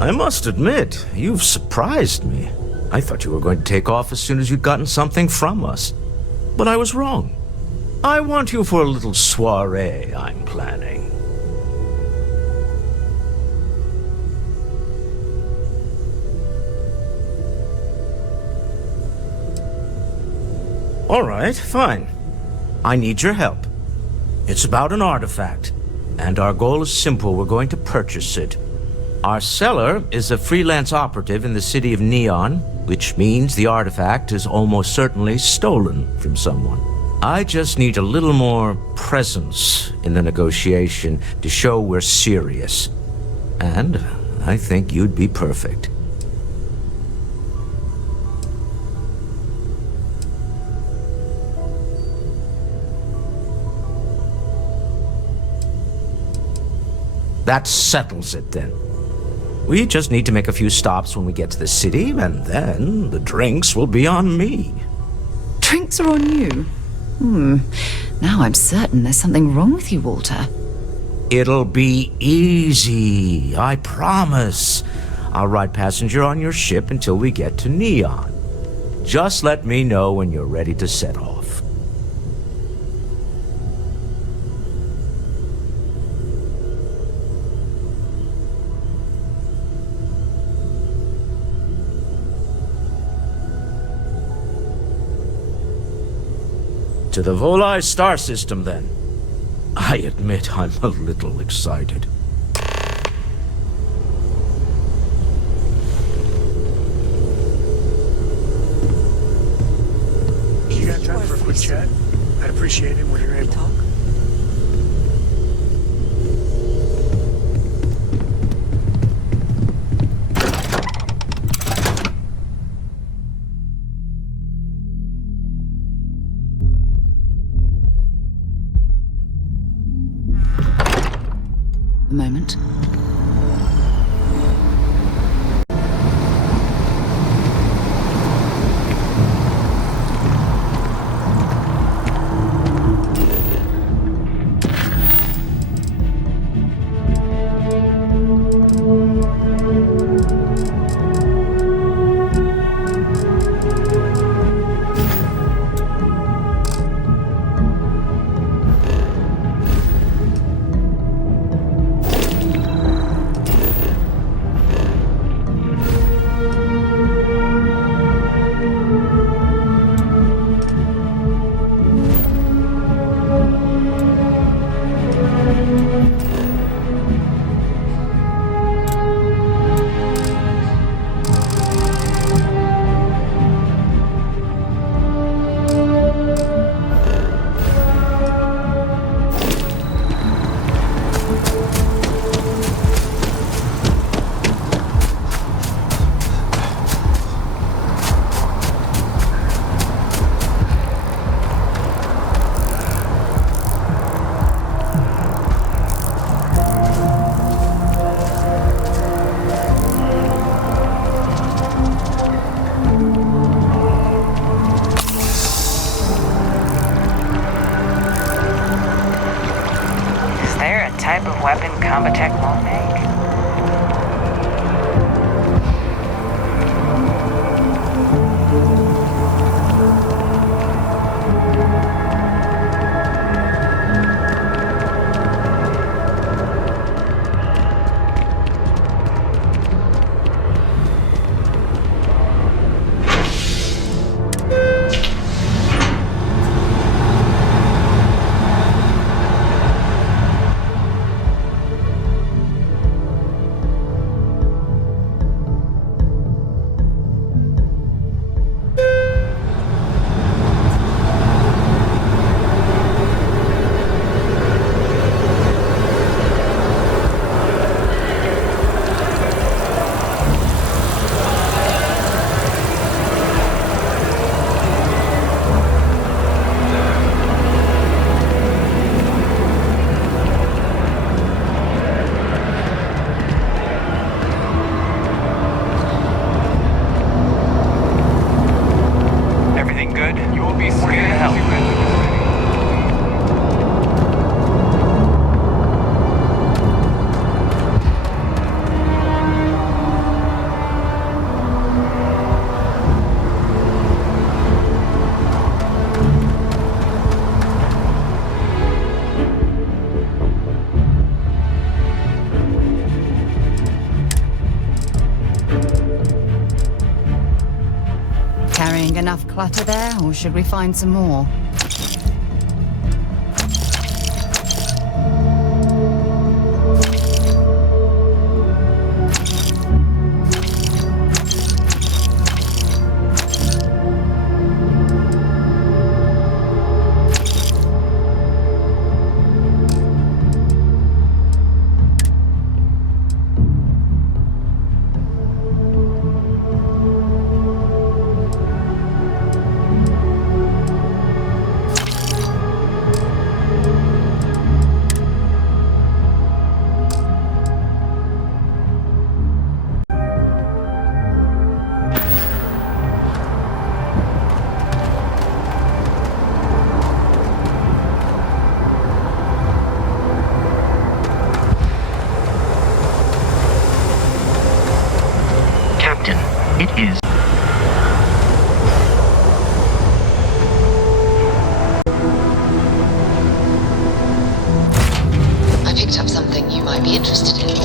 I must admit, you've surprised me. I thought you were going to take off as soon as you'd gotten something from us. But I was wrong. I want you for a little soiree I'm planning. All right, fine. I need your help. It's about an artifact, and our goal is simple. We're going to purchase it. Our seller is a freelance operative in the city of Neon, which means the artifact is almost certainly stolen from someone. I just need a little more presence in the negotiation to show we're serious. And I think you'd be perfect. That settles it then. We just need to make a few stops when we get to the city, and then the drinks will be on me. Drinks are on you? Now I'm certain there's something wrong with you, Walter. It'll be easy, I promise. I'll ride passenger on your ship until we get to Neon. Just let me know when you're ready to set off. To the Volai star system, then. I admit I'm a little excited. You got time for a quick chat? I'd appreciate it when you're able. Talk. A moment. Type of weapon Combatech won't make. enough clutter there, or should we find some more? It is. I picked up something you might be interested in.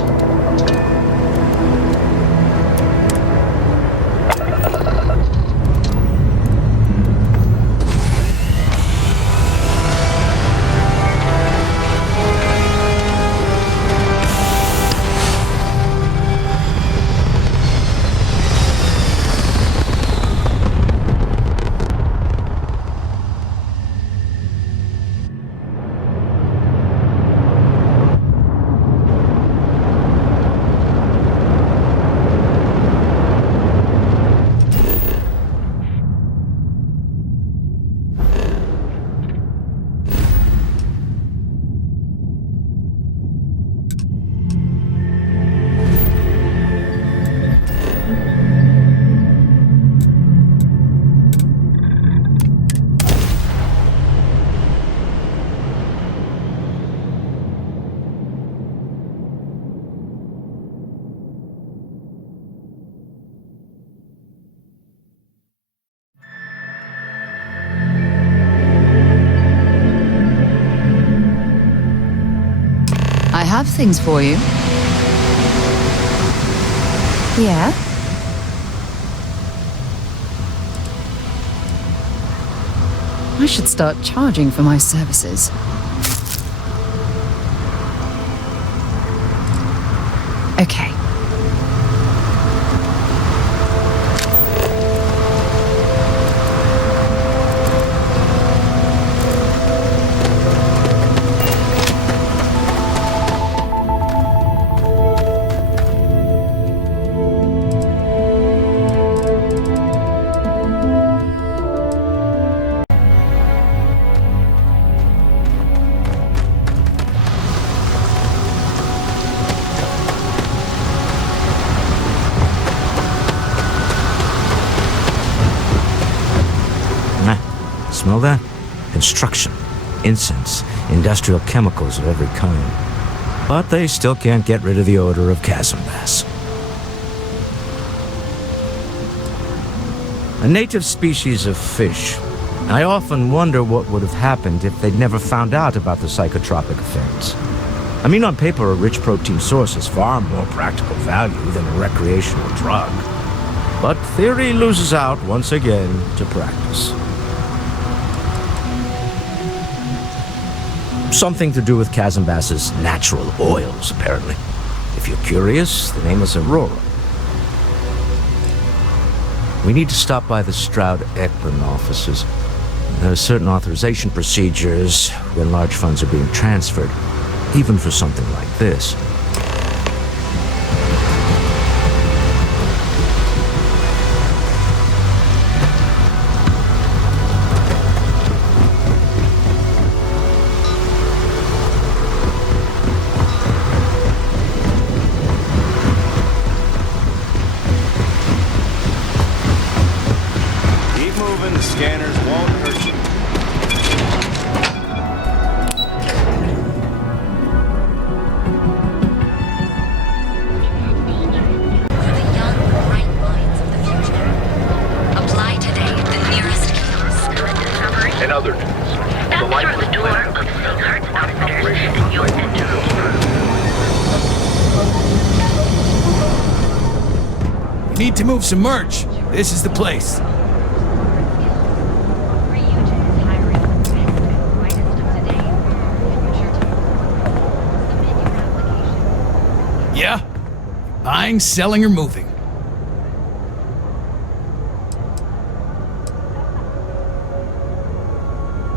I have things for you. Yeah? I should start charging for my services. Okay. Smell that? Construction, incense, industrial chemicals of every kind. But they still can't get rid of the odor of chasm bass. A native species of fish. I often wonder what would have happened if they'd never found out about the psychotropic effects. I mean, on paper, a rich protein source has far more practical value than a recreational drug. But theory loses out once again to practice. Something to do with chasm bass's natural oils, apparently. If you're curious, the name is Aurora. We need to stop by the Stroud-Ekman offices. There are certain authorization procedures when large funds are being transferred, even for something like this. Scanners won't hurt you. For the young, bright minds of the future. Apply today at the nearest kiosk. In other news, the light was door of Sacred Outfitters and you'll enter. We need to move some merch. This is the place. Yeah? Buying, selling, or moving?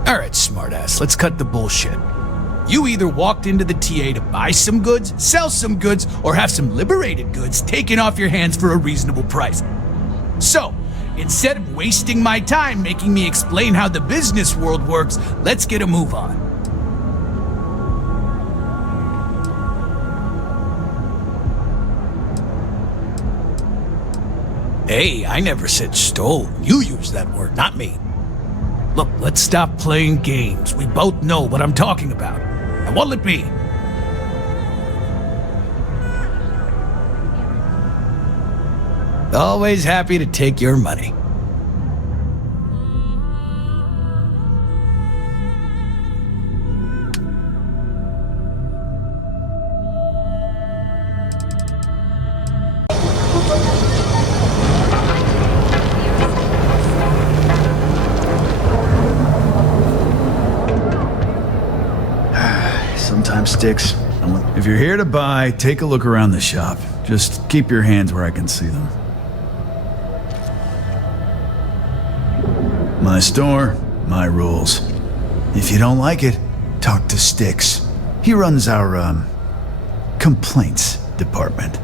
Alright, smartass, let's cut the bullshit. You either walked into the TA to buy some goods, sell some goods, or have some liberated goods taken off your hands for a reasonable price. So, instead of wasting my time making me explain how the business world works, let's get a move on. Hey, I never said stole. You used that word, not me. Look, let's stop playing games. We both know what I'm talking about. Now what'll it be? Always happy to take your money. Sometimes sticks. If you're here to buy, take a look around the shop. Just keep your hands where I can see them. My store, my rules. If you don't like it, talk to Styx. He runs our, complaints department.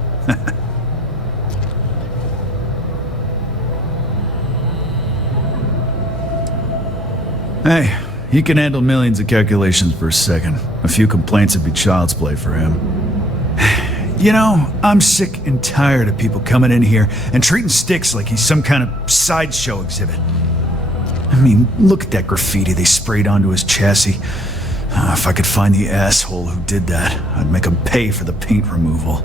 Hey, he can handle millions of calculations per second. A few complaints would be child's play for him. You know, I'm sick and tired of people coming in here and treating Styx like he's some kind of sideshow exhibit. I mean, look at that graffiti they sprayed onto his chassis. If I could find the asshole who did that, I'd make him pay for the paint removal.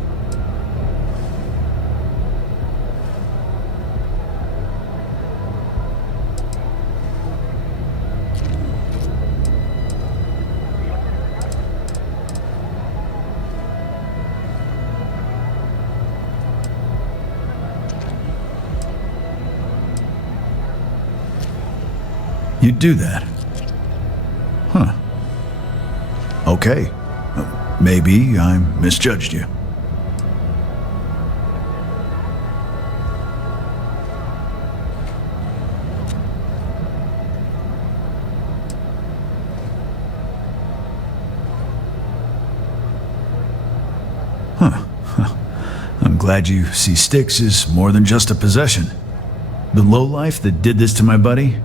You'd do that? Huh. Okay. Maybe I misjudged you. Huh. I'm glad you see Styx as more than just a possession. The lowlife that did this to my buddy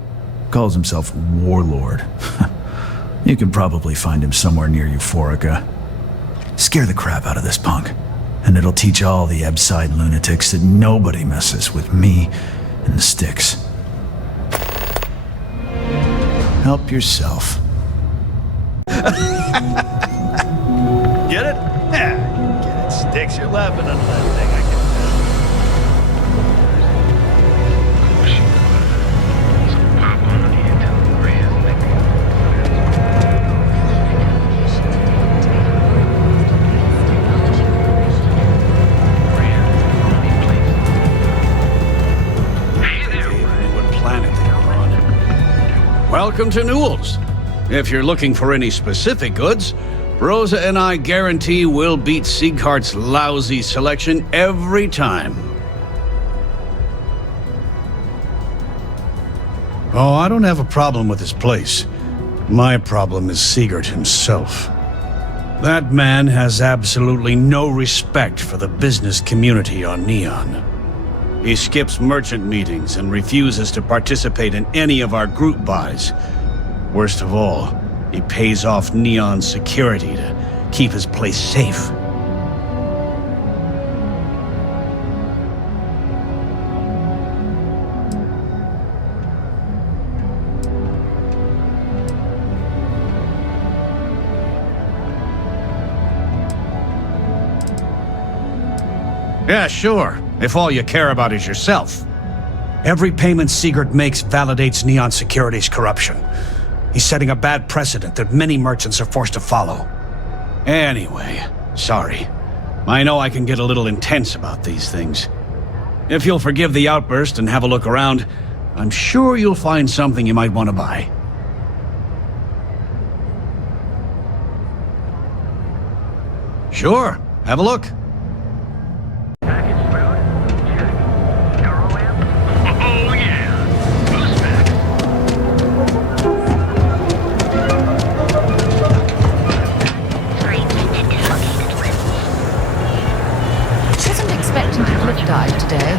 calls himself Warlord. You can probably find him somewhere near Euphorica. Scare the crap out of this punk, and it'll teach all the Ebside lunatics that nobody messes with me and the Styx. Help yourself. Get it? Yeah, get it, Styx. You're laughing at that thing. Welcome to Newell's. If you're looking for any specific goods, Rosa and I guarantee we'll beat Sieghart's lousy selection every time. Oh, I don't have a problem with this place. My problem is Siegert himself. That man has absolutely no respect for the business community on Neon. He skips merchant meetings and refuses to participate in any of our group buys. Worst of all, he pays off Neon's security to keep his place safe. Yeah, sure. If all you care about is yourself. Every payment Siegert makes validates Neon Security's corruption. He's setting a bad precedent that many merchants are forced to follow. Anyway, sorry. I know I can get a little intense about these things. If you'll forgive the outburst and have a look around, I'm sure you'll find something you might want to buy. Sure, have a look. day.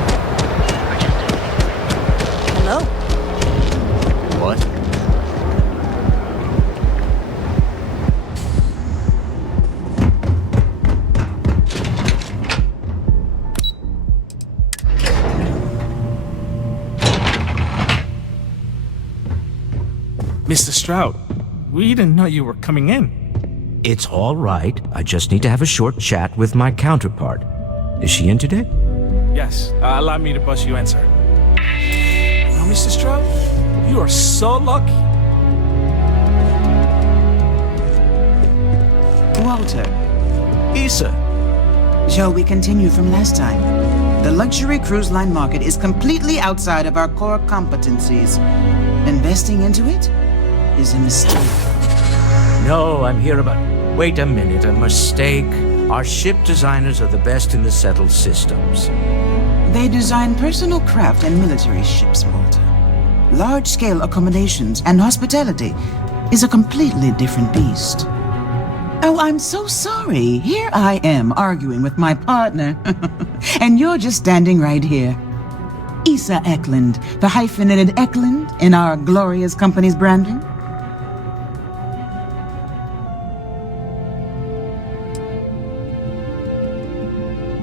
Hello? What? Mr. Stroud, we didn't know you were coming in. It's all right. I just need to have a short chat with my counterpart. Is she in today? Yes, allow me to bust you in, sir. Now, Mr. Stroud, you are so lucky. Walter, Issa. shall we continue from last time? The luxury cruise line market is completely outside of our core competencies. Investing into it is a mistake. No, I'm here about... Wait a minute, a mistake. Our ship designers are the best in the settled systems. They design personal craft and military ships, Walter. Large-scale accommodations and hospitality is a completely different beast. Oh, I'm so sorry. Here I am arguing with my partner, and you're just standing right here. Issa Eklund, the hyphenated Eklund in our glorious company's branding.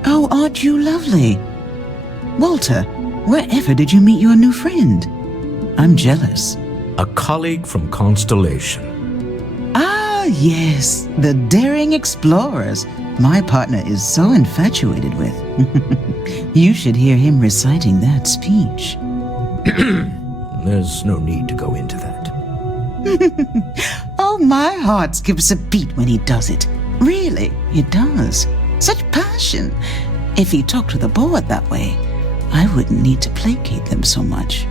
Oh, aren't you lovely? Walter, wherever did you meet your new friend? I'm jealous. A colleague from Constellation. Ah, yes, the daring explorers my partner is so infatuated with. You should hear him reciting that speech. There's no need to go into that. Oh, my heart skips a beat when he does it. Really, it does. Such passion. If he talked to the board that way, I wouldn't need to placate them so much.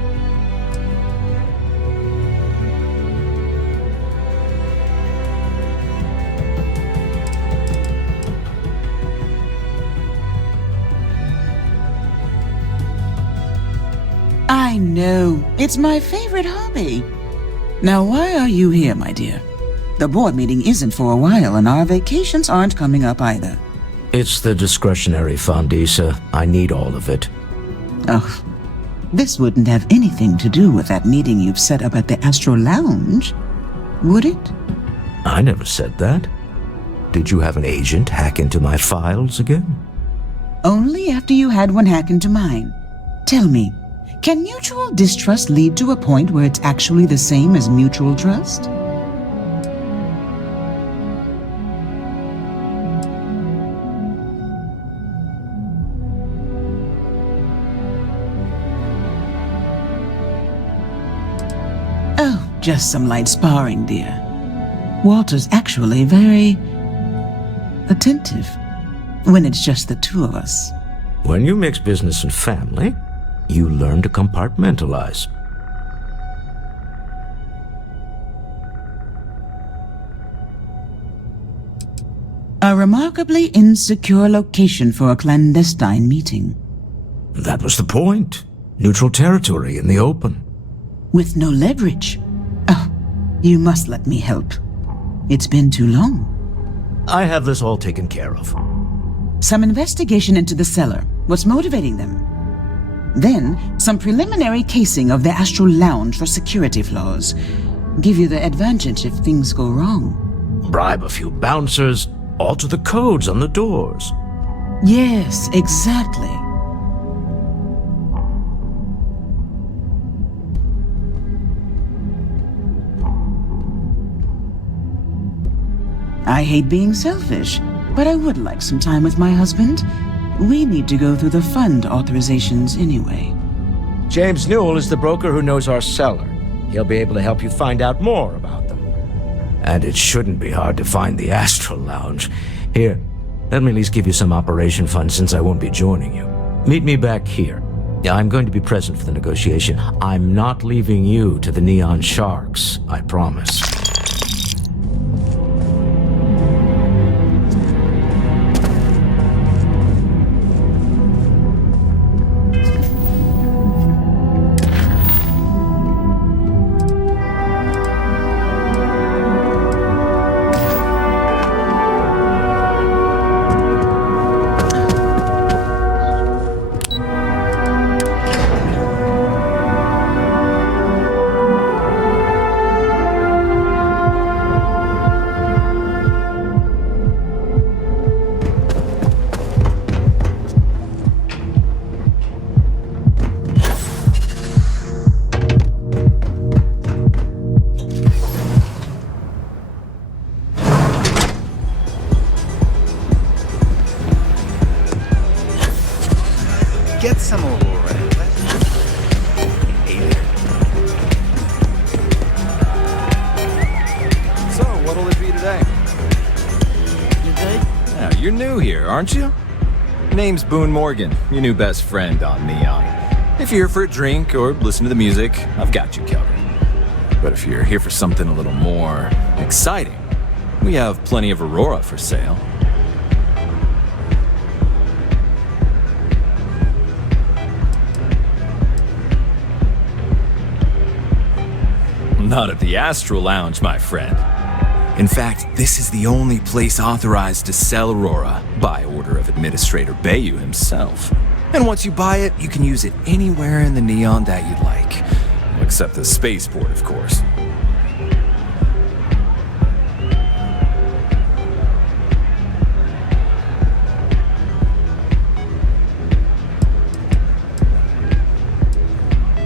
I know. It's my favorite hobby. Now, why are you here, my dear? The board meeting isn't for a while, and our vacations aren't coming up either. It's the discretionary fund, Issa. I need all of it. Oh, this wouldn't have anything to do with that meeting you've set up at the Astro Lounge, would it? I never said that. Did you have an agent hack into my files again? Only after you had one hack into mine. Tell me, can mutual distrust lead to a point where it's actually the same as mutual trust? Oh, just some light sparring, dear. Walter's actually very attentive when it's just the two of us. When you mix business and family, you learn to compartmentalize. A remarkably insecure location for a clandestine meeting. That was the point. Neutral territory in the open. With no leverage. Oh, you must let me help. It's been too long. I have this all taken care of. Some investigation into the seller. What's motivating them? Then, some preliminary casing of the Astral Lounge for security flaws. Give you the advantage if things go wrong. Bribe a few bouncers, alter the codes on the doors. Yes, exactly. I hate being selfish, but I would like some time with my husband. We need to go through the fund authorizations anyway. James Newell is the broker who knows our seller. He'll be able to help you find out more about them. And it shouldn't be hard to find the Astral Lounge. Here, let me at least give you some operation funds since I won't be joining you. Meet me back here. I'm going to be present for the negotiation. I'm not leaving you to the Neon Sharks, I promise. some Aurora. So, what'll it be today? You good? Yeah, you're new here, aren't you? Name's Boone Morgan, your new best friend on Neon. If you're here for a drink or listen to the music, I've got you covered. But if you're here for something a little more exciting, we have plenty of Aurora for sale. Not at the Astral Lounge, my friend. In fact, this is the only place authorized to sell Aurora by order of Administrator Bayou himself. And once you buy it, you can use it anywhere in the Neon that you'd like. Except the spaceport, of course.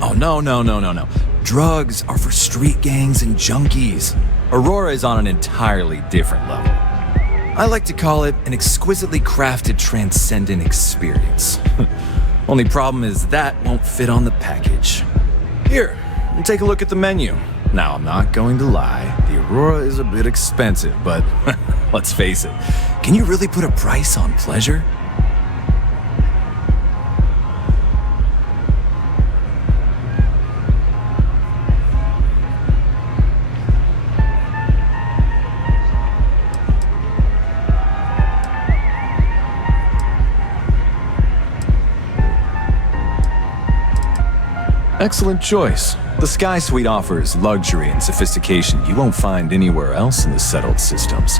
Oh, no. Drugs are for street gangs and junkies. Aurora is on an entirely different level. I like to call it an exquisitely crafted transcendent experience. Only problem is that won't fit on the package. Here, take a look at the menu. Now, I'm not going to lie, the Aurora is a bit expensive, but let's face it, can you really put a price on pleasure? Excellent choice. The Sky Suite offers luxury and sophistication you won't find anywhere else in the settled systems.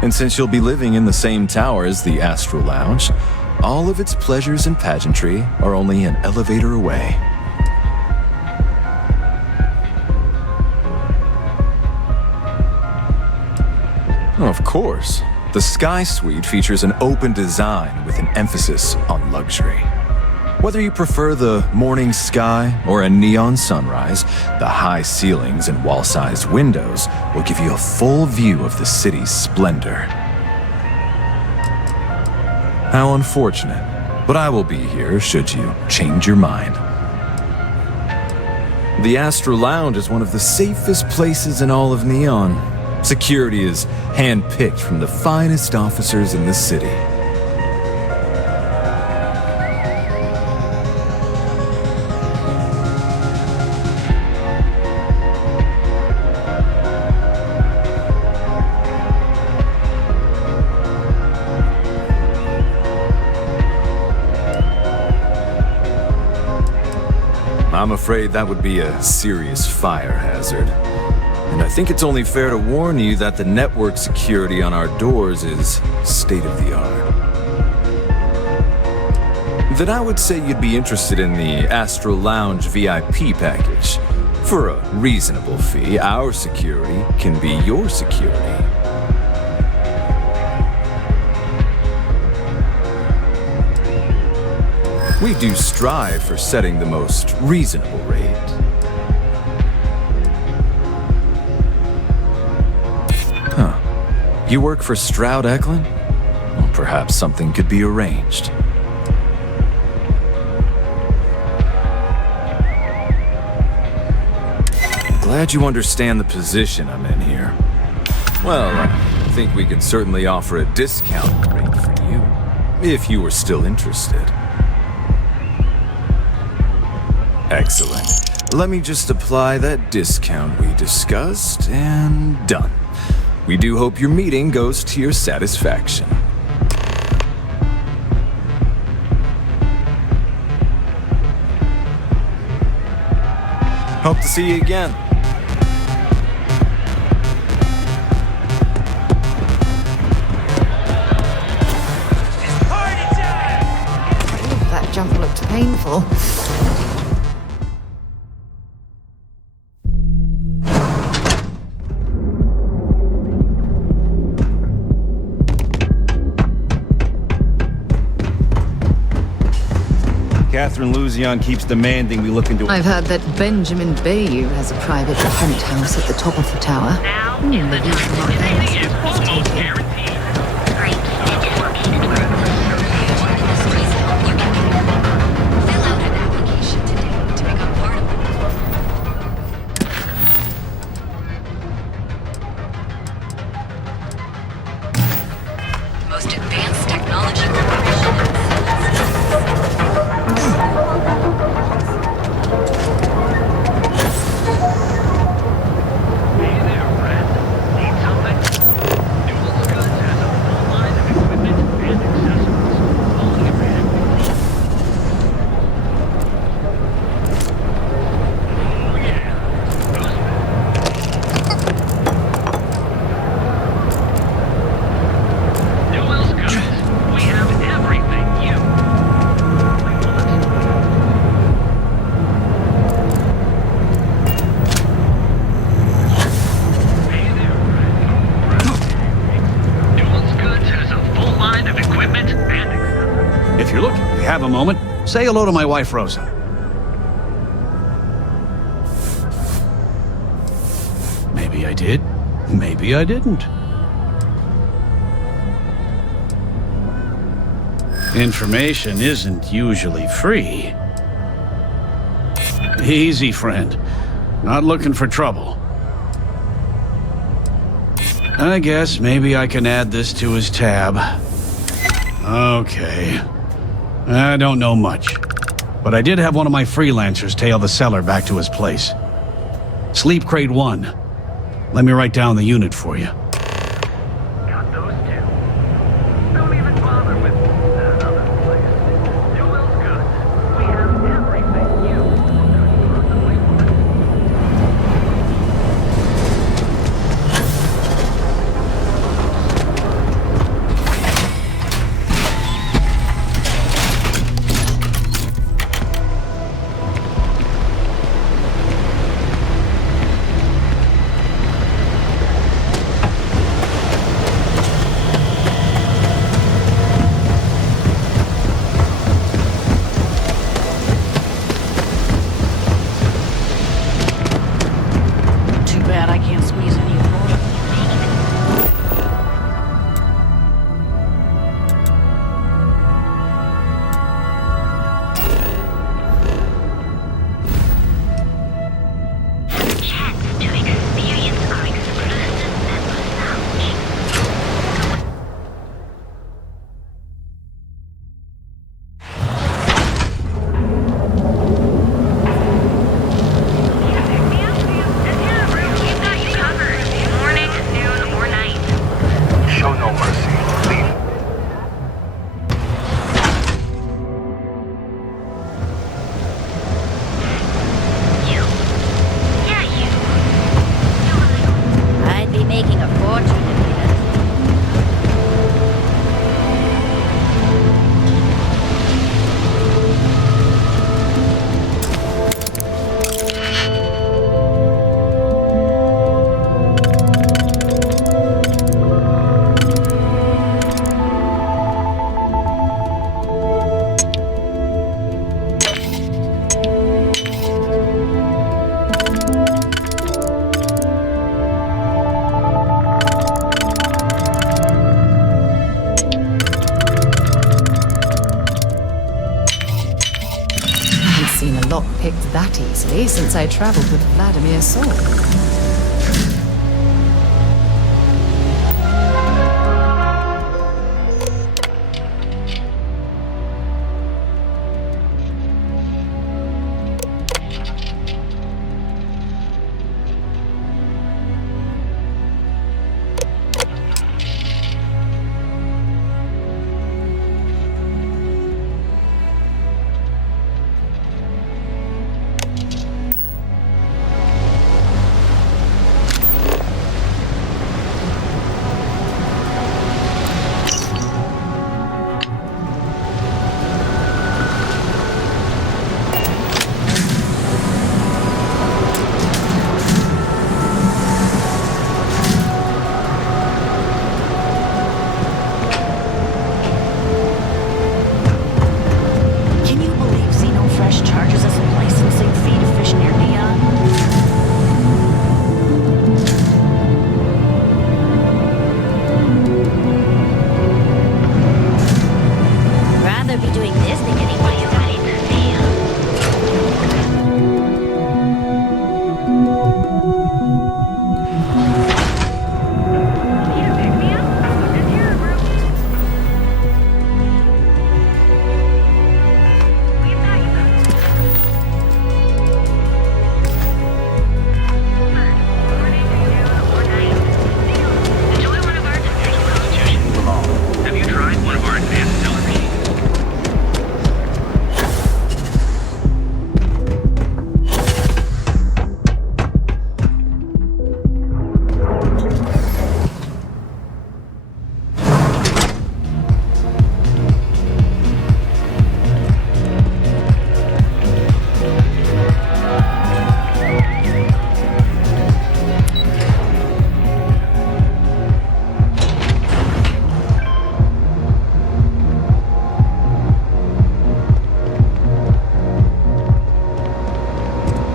And since you'll be living in the same tower as the Astral Lounge, all of its pleasures and pageantry are only an elevator away. Of course, the Sky Suite features an open design with an emphasis on luxury. Whether you prefer the morning sky or a neon sunrise, the high ceilings and wall-sized windows will give you a full view of the city's splendor. How unfortunate, but I will be here should you change your mind. The Astral Lounge is one of the safest places in all of Neon. Security is hand-picked from the finest officers in the city. I'm afraid that would be a serious fire hazard. And I think it's only fair to warn you that the network security on our doors is state-of-the-art. Then I would say you'd be interested in the Astral Lounge VIP package. For a reasonable fee, our security can be your security. We do strive for setting the most reasonable rate. Huh. You work for Stroud Eklund? Well, perhaps something could be arranged. Glad you understand the position I'm in here. Well, I think we could certainly offer a discount rate for you, if you were still interested. Excellent. Let me just apply that discount we discussed, and done. We do hope your meeting goes to your satisfaction. Hope to see you again. That jump looked painful. Catherine Luzion keeps demanding we look into... I've heard that Benjamin Bayou has a private penthouse at the top of the tower. Now is the time. you're looking, if you have a moment, say hello to my wife, Rosa. Maybe I did. Maybe I didn't. Information isn't usually free. Easy, friend. Not looking for trouble. I guess maybe I can add this to his tab. Okay. I don't know much. But I did have one of my freelancers tail the seller back to his place. Sleep Crate 1. Let me write down the unit for you. Got those two. Don't even bother with that other place. Jewel's good. We have everything you could possibly want. Too bad I can't squeeze any more. Chance to experience our exclusive members lounge. We've got you covered. Morning, noon, or night. Show no mercy. Leave. You. Yeah, you. I'd be making a fortune if you hadn't. I haven't seen a lock picked that easily since I travelled with Vladimir's sword.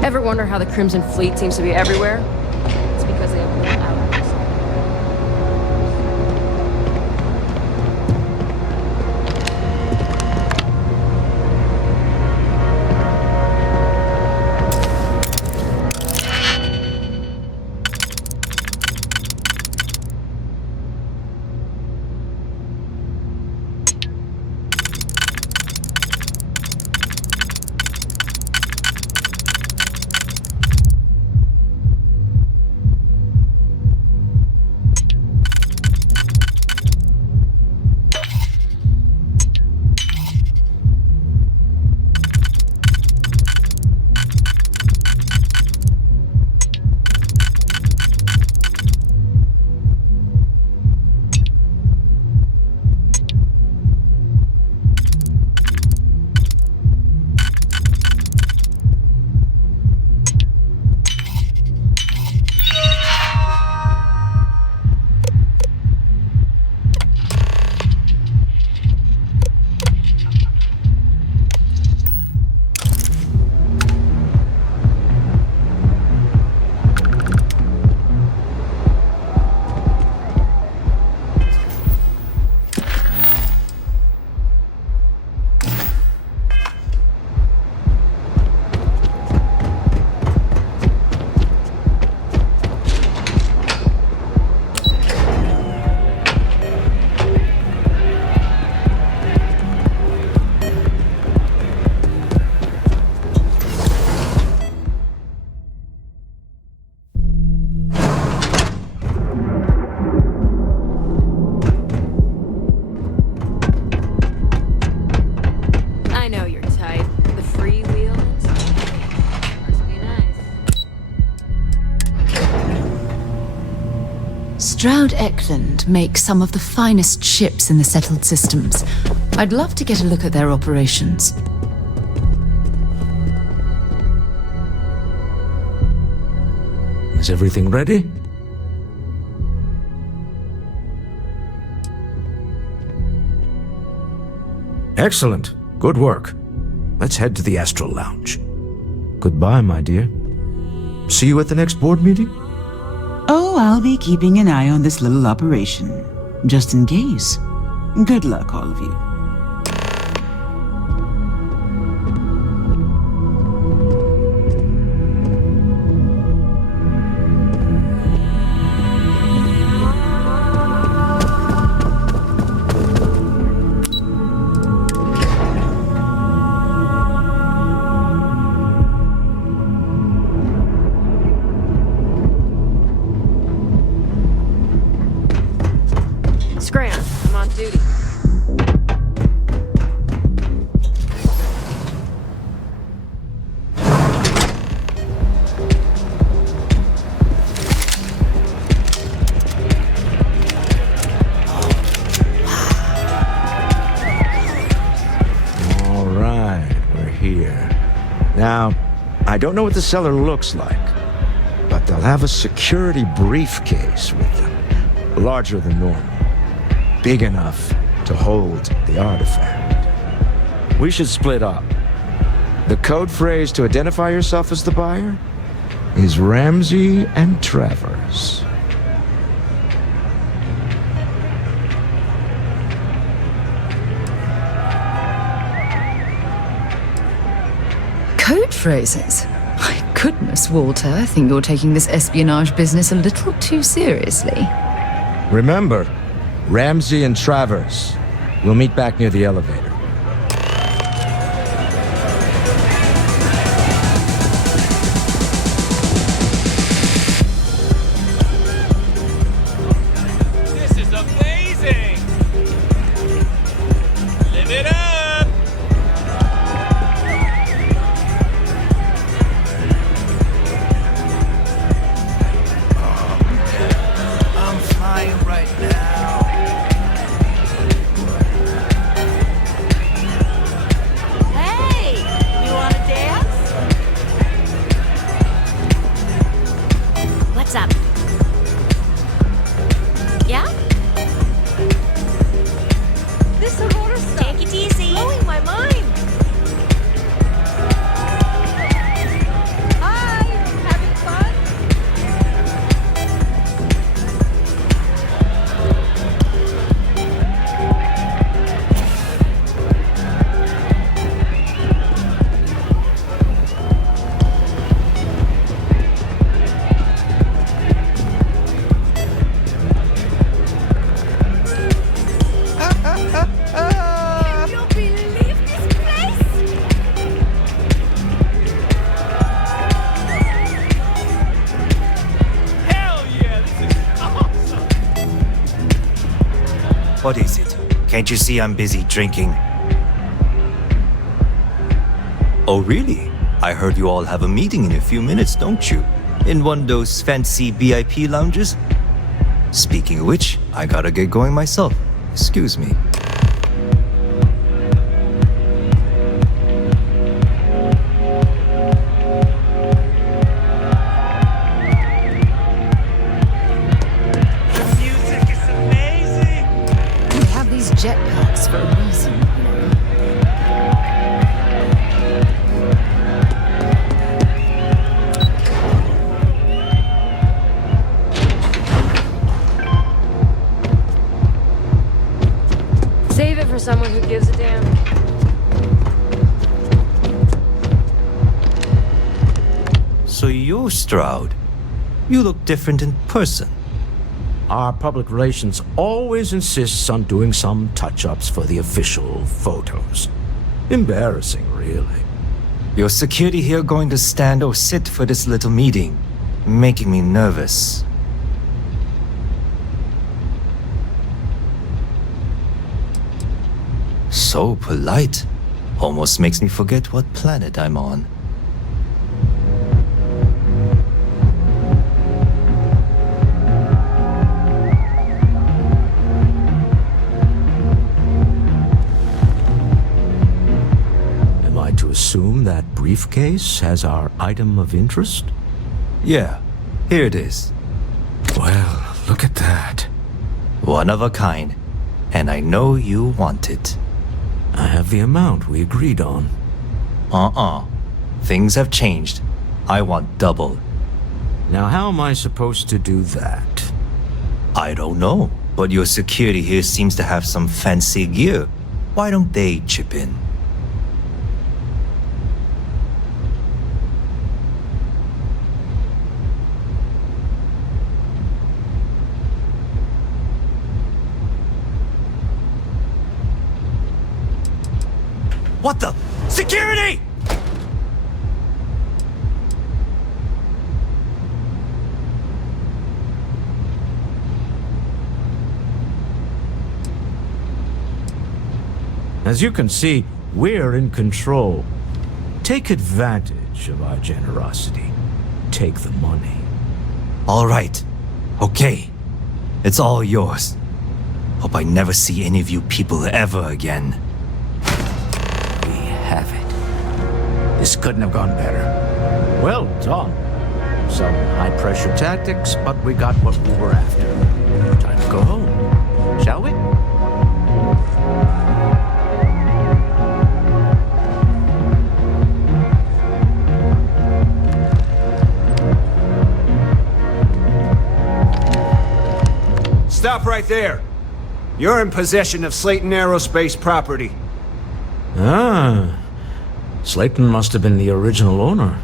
Ever wonder how the Crimson Fleet seems to be everywhere? It's because they have more allies. Stroud Eckland makes some of the finest ships in the settled systems. I'd love to get a look at their operations. Is everything ready? Excellent. Good work. Let's head to the Astral Lounge. Goodbye, my dear. See you at the next board meeting? Oh, I'll be keeping an eye on this little operation, just in case. Good luck, all of you. Scram, I'm on duty. All right, we're here. Now, I don't know what the cellar looks like, but they'll have a security briefcase with them, larger than normal. Big enough to hold the artifact. We should split up. The code phrase to identify yourself as the buyer is Ramsey and Travers. Code phrases? My goodness, Walter, I think you're taking this espionage business a little too seriously. Remember, Ramsey and Travers. We'll meet back near the elevator. This is amazing! Live it up! I'm flying right now. Hey, you want to dance? What's up? Yeah? This Aurora stuff. Take it easy. What is it? Can't you see I'm busy drinking? Oh, really? I heard you all have a meeting in a few minutes, don't you? In one of those fancy VIP lounges? Speaking of which, I gotta get going myself. Excuse me. Jetpacks for a reason, you know. Save it for someone who gives a damn. So you're Stroud. You look different in person. Our public relations always insists on doing some touch-ups for the official photos. Embarrassing, really. Your security here going to stand or sit for this little meeting, making me nervous. So polite. Almost makes me forget what planet I'm on. Assume that briefcase has our item of interest? Yeah, here it is. Well, look at that. One of a kind. And I know you want it. I have the amount we agreed on. Things have changed. I want double. Now how am I supposed to do that? I don't know, but your security here seems to have some fancy gear. Why don't they chip in? What the? Security! As you can see, we're in control. Take advantage of our generosity. Take the money. All right. Okay. It's all yours. Hope I never see any of you people ever again. Have it. This couldn't have gone better. Well done. Some high-pressure tactics, but we got what we were after. Time to go home, shall we? Stop right there. You're in possession of Slayton Aerospace property. Ah. Slayton must have been the original owner.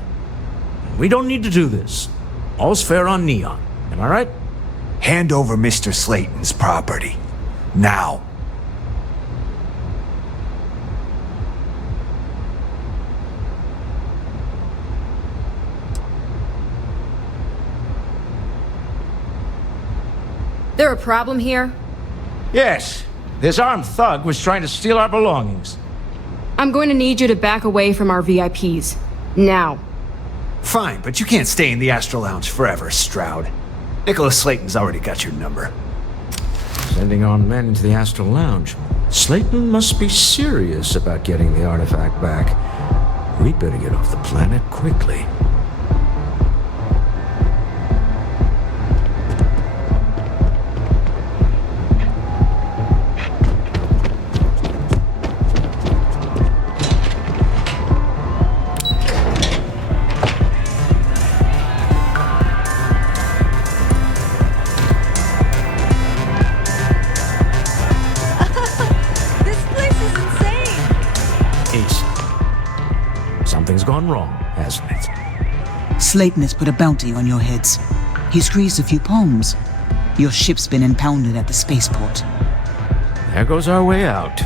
We don't need to do this. All's fair on Neon. Am I right? Hand over Mr. Slayton's property. Now. There a problem here? Yes. This armed thug was trying to steal our belongings. I'm going to need you to back away from our VIPs. Now. Fine, but you can't stay in the Astro Lounge forever, Stroud. Nicholas Slayton's already got your number. Sending our men into the Astral Lounge. Slayton must be serious about getting the artifact back. We'd better get off the planet quickly. Gone wrong, hasn't it? Slayton has put a bounty on your heads. He's squeezed a few palms. Your ship's been impounded at the spaceport. There goes our way out.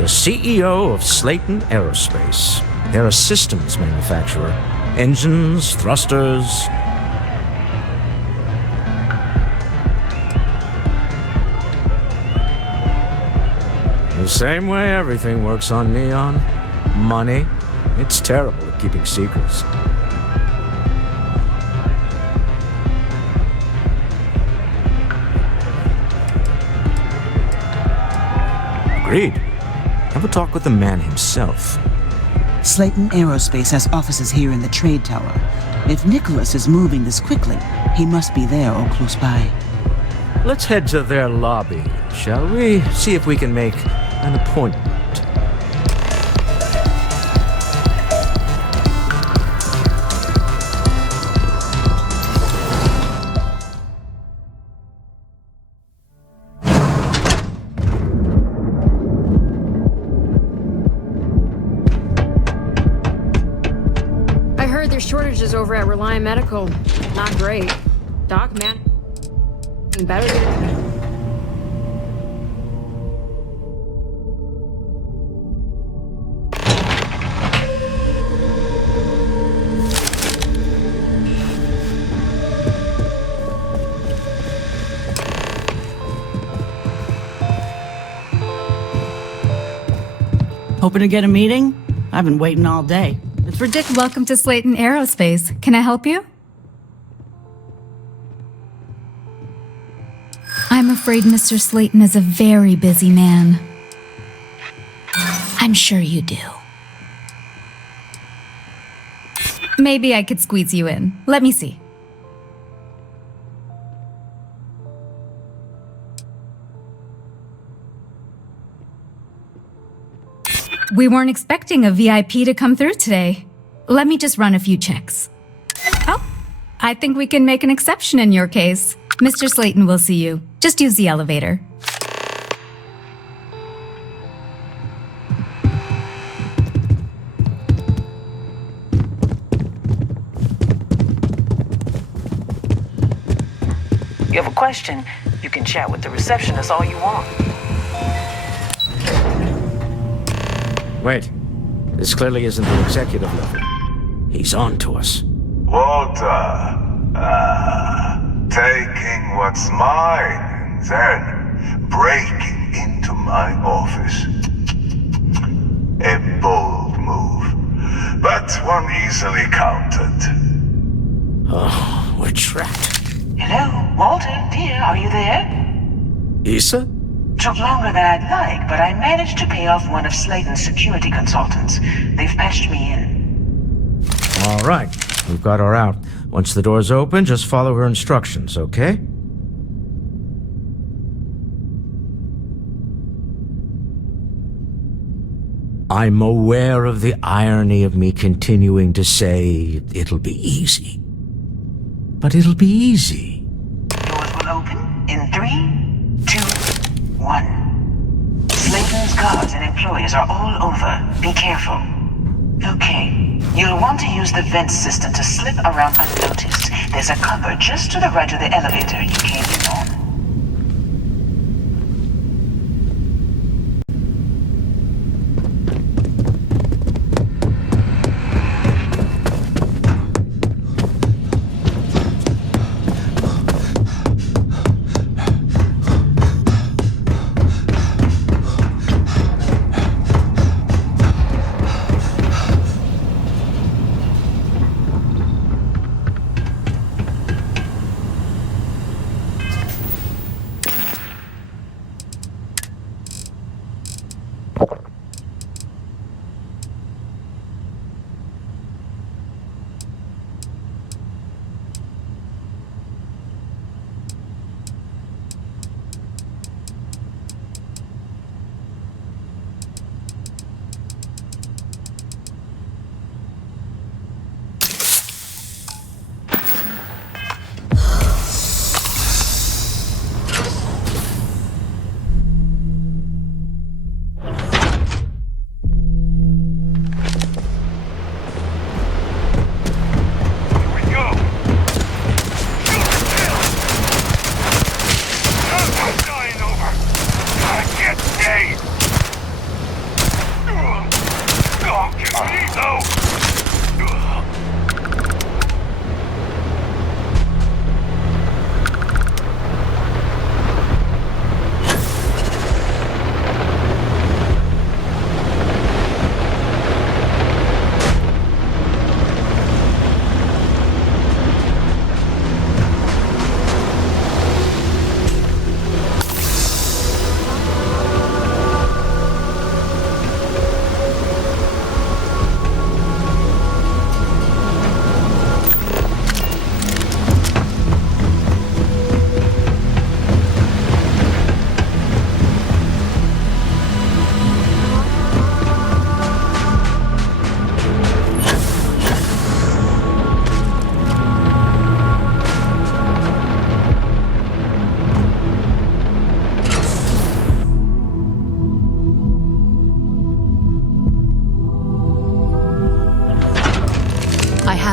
the CEO of Slayton Aerospace. They're a systems manufacturer. Engines, thrusters. The same way everything works on Neon. Money. It's terrible at keeping secrets. Agreed. Have a talk with the man himself. Slayton Aerospace has offices here in the trade tower. If Nicholas is moving this quickly, he must be there or close by. Let's head to their lobby, shall we? See if we can make an appointment. Shortages over at Reliant Medical. Not great. Doc, man. Better than... Hoping to get a meeting? I've been waiting all day. It's ridiculous. Welcome to Slayton Aerospace. Can I help you? I'm afraid Mr. Slayton is a very busy man. I'm sure you do. Maybe I could squeeze you in. Let me see. We weren't expecting a VIP to come through today. Let me just run a few checks. Oh, I think we can make an exception in your case. Mr. Slayton will see you. Just use the elevator. You have a question, you can chat with the receptionist all you want. Wait, this clearly isn't the executive level. He's on to us. Walter, taking what's mine and then breaking into my office. A bold move, but one easily countered. Oh, we're trapped. Hello, Walter, dear, are you there? Issa? Took longer than I'd like, but I managed to pay off one of Slayton's security consultants. They've patched me in. All right, we've got her out. Once the door's open, just follow her instructions, okay? I'm aware of the irony of me continuing to say it'll be easy. But it'll be easy. Doors will open in 3, 2, 1. Slayton's guards and employees are all over. Be careful. Okay. You'll want to use the vent system to slip around unnoticed. There's a cupboard just to the right of the elevator you came in on.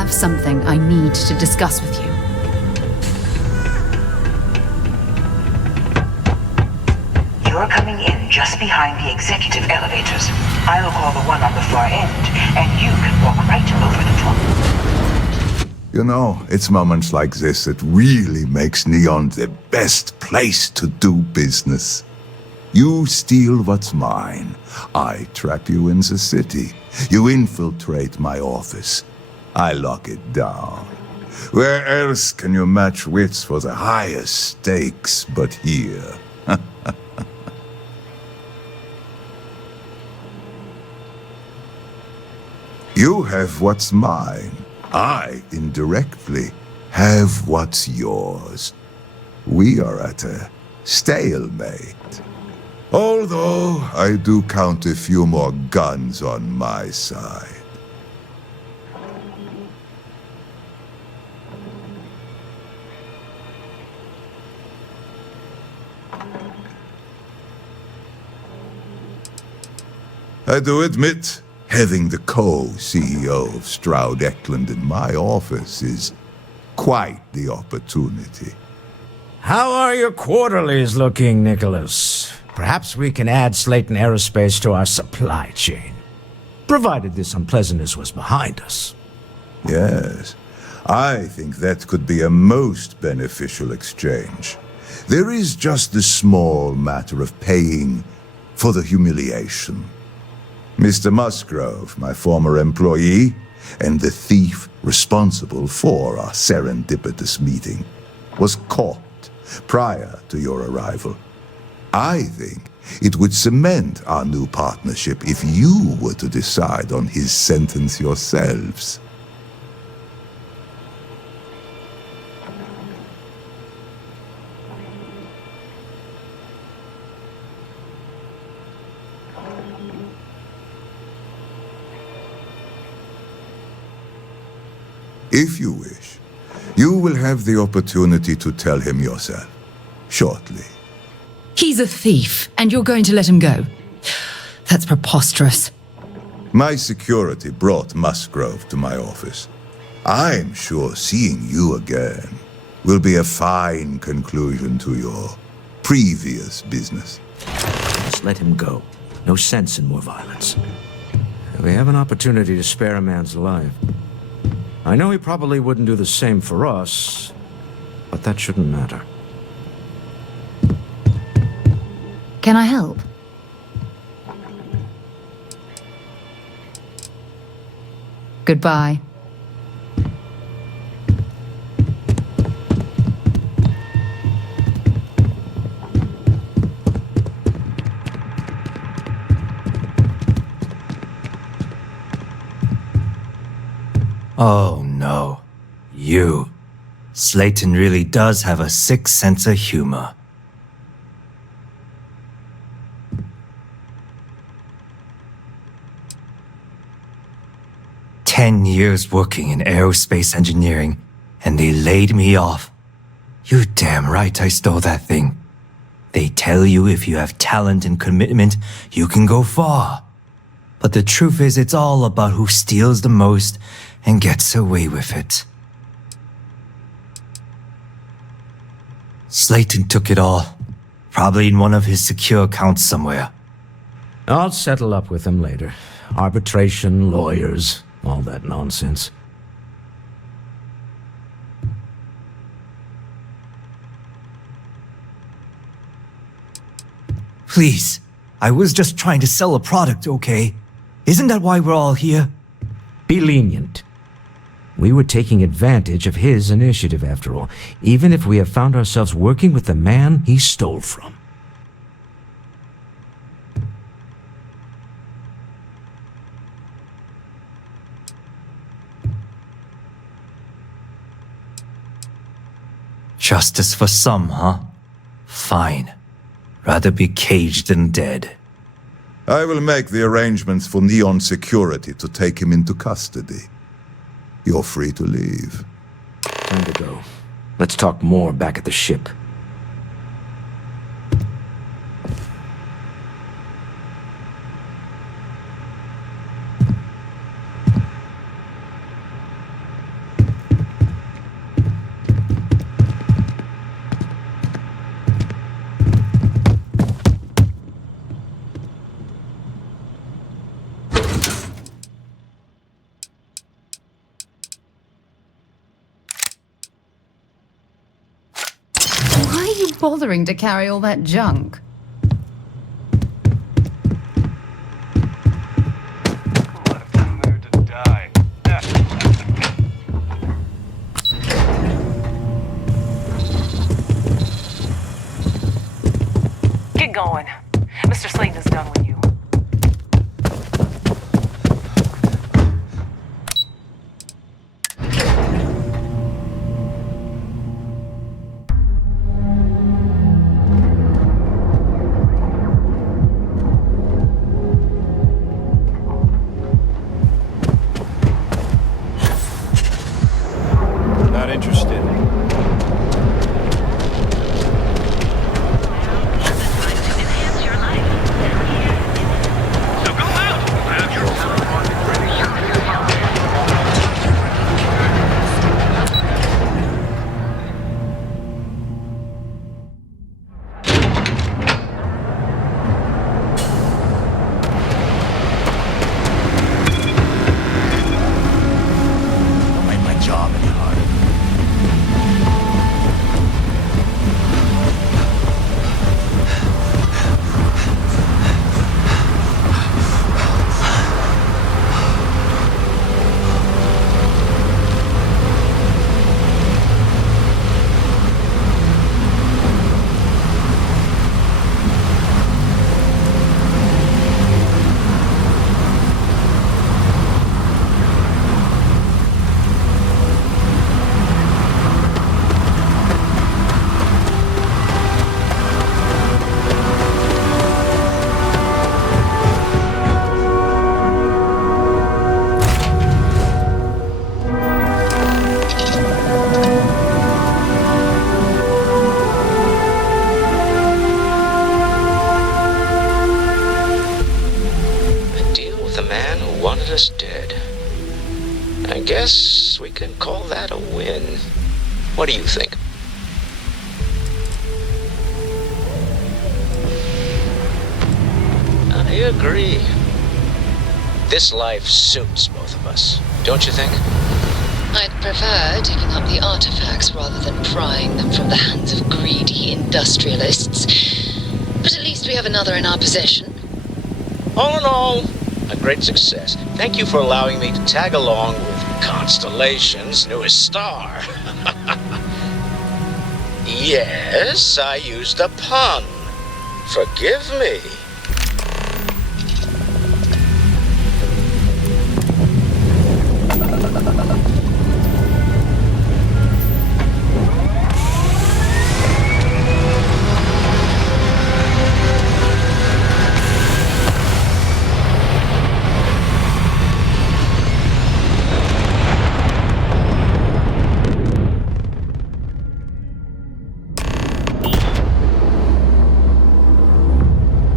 have something I need to discuss with you. You're coming in just behind the executive elevators. I'll call the one on the far end, and you can walk right over the top. You know, it's moments like this that really makes Neon the best place to do business. You steal what's mine. I trap you in the city. You infiltrate my office. I lock it down. Where else can you match wits for the highest stakes but here? You have what's mine. I, indirectly, have what's yours. We are at a stalemate. Although I do count a few more guns on my side. I do admit, having the co-CEO of Stroud Eklund in my office is quite the opportunity. How are your quarterlies looking, Nicholas? Perhaps we can add Slayton Aerospace to our supply chain, provided this unpleasantness was behind us. Yes, I think that could be a most beneficial exchange. There is just the small matter of paying for the humiliation. Mr. Musgrove, my former employee, and the thief responsible for our serendipitous meeting, was caught prior to your arrival. I think it would cement our new partnership if you were to decide on his sentence yourselves. If you wish, you will have the opportunity to tell him yourself, shortly. He's a thief, and you're going to let him go? That's preposterous. My security brought Musgrove to my office. I'm sure seeing you again will be a fine conclusion to your previous business. Just let him go. No sense in more violence. We have an opportunity to spare a man's life. I know he probably wouldn't do the same for us, but that shouldn't matter. Can I help? Goodbye. Oh no. You. Slayton really does have a sick sense of humor. "10 years working in aerospace engineering, and they laid me off. You damn right I stole that thing. They tell you if you have talent and commitment, you can go far. But the truth is, it's all about who steals the most and gets away with it. Slayton took it all. Probably in one of his secure accounts somewhere. I'll settle up with him later. Arbitration, lawyers, all that nonsense. Please, I was just trying to sell a product, okay? Isn't that why we're all here? Be lenient. We were taking advantage of his initiative, after all, even if we have found ourselves working with the man he stole from. Justice for some, huh? Fine. Rather be caged than dead. I will make the arrangements for Neon Security to take him into custody. You're free to leave. Time to go. Let's talk more back at the ship. Why are you bothering to carry all that junk? Get going. Mr. Slayton is done with you. Not interested. Don't make my job any harder. A deal with a man who wanted us dead. I guess we can call that a win. What do you think? I agree. This life suits both of us, don't you think? I'd prefer taking up the artifacts rather than prying them from the hands of greedy industrialists. But at least we have another in our possession. All in all, a great success. Thank you for allowing me to tag along with Constellation's newest star. Yes, I used a pun. Forgive me.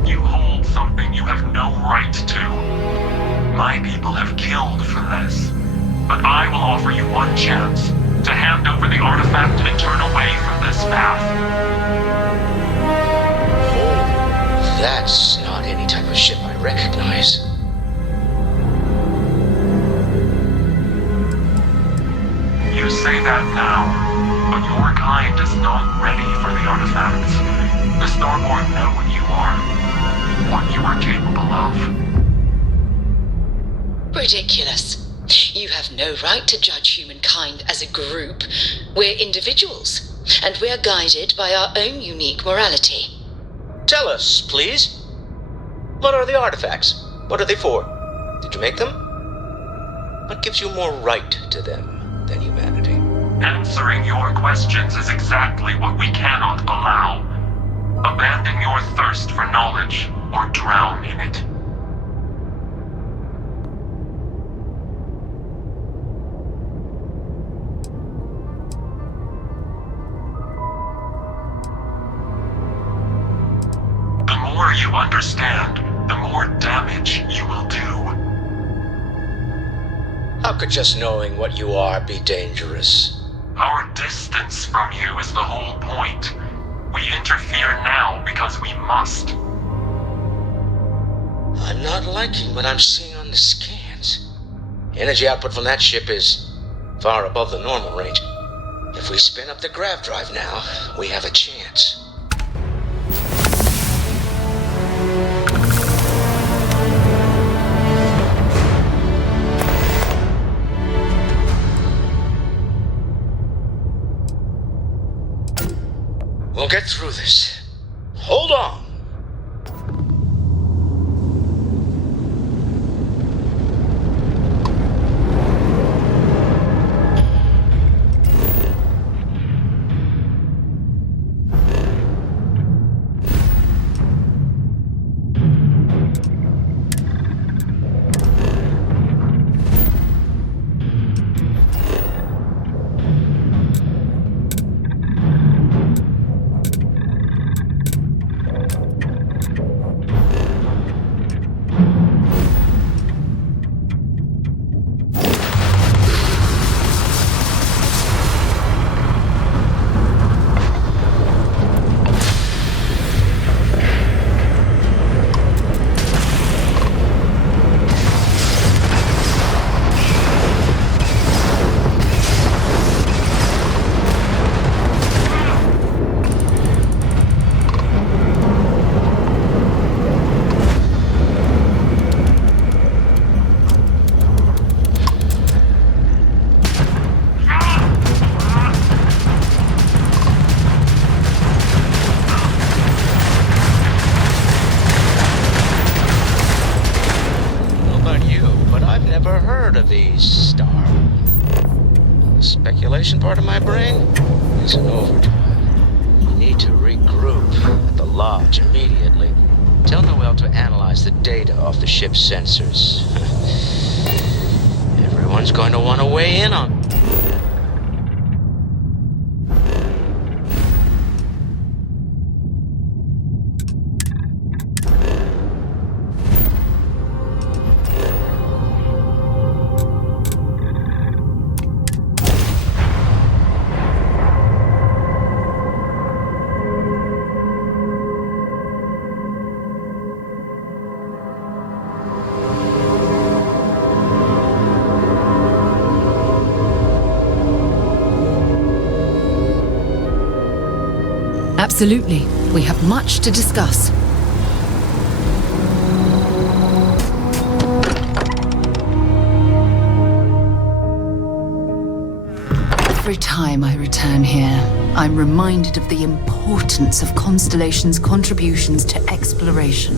You hold something you have no right to. My people have killed for this. But I will offer you one chance to hand over the artifact and turn away from this path. That's not any type of ship I recognize. You say that now, but your kind is not ready for the artifacts. The Starborn know what you are, what you are capable of. Ridiculous. You have no right to judge humankind as a group. We're individuals, and we're guided by our own unique morality. Tell us, please. What are the artifacts? What are they for? Did you make them? What gives you more right to them than humanity? Answering your questions is exactly what we cannot allow. Abandon your thirst for knowledge, or drown in it. The more you understand, the more damage you will do. How could just knowing what you are be dangerous? Our distance from you is the whole point. We interfere now because we must. I'm not liking what I'm seeing on the scans. Energy output from that ship is far above the normal range. If we spin up the grav drive now, we have a chance. We'll get through this. Hold on. Part of my brain is in overdrive. You need to regroup at the lodge immediately. Tell Noel to analyze the data off the ship's sensors. Everyone's going to want to weigh in on. Absolutely. We have much to discuss. Every time I return here, I'm reminded of the importance of Constellation's contributions to exploration.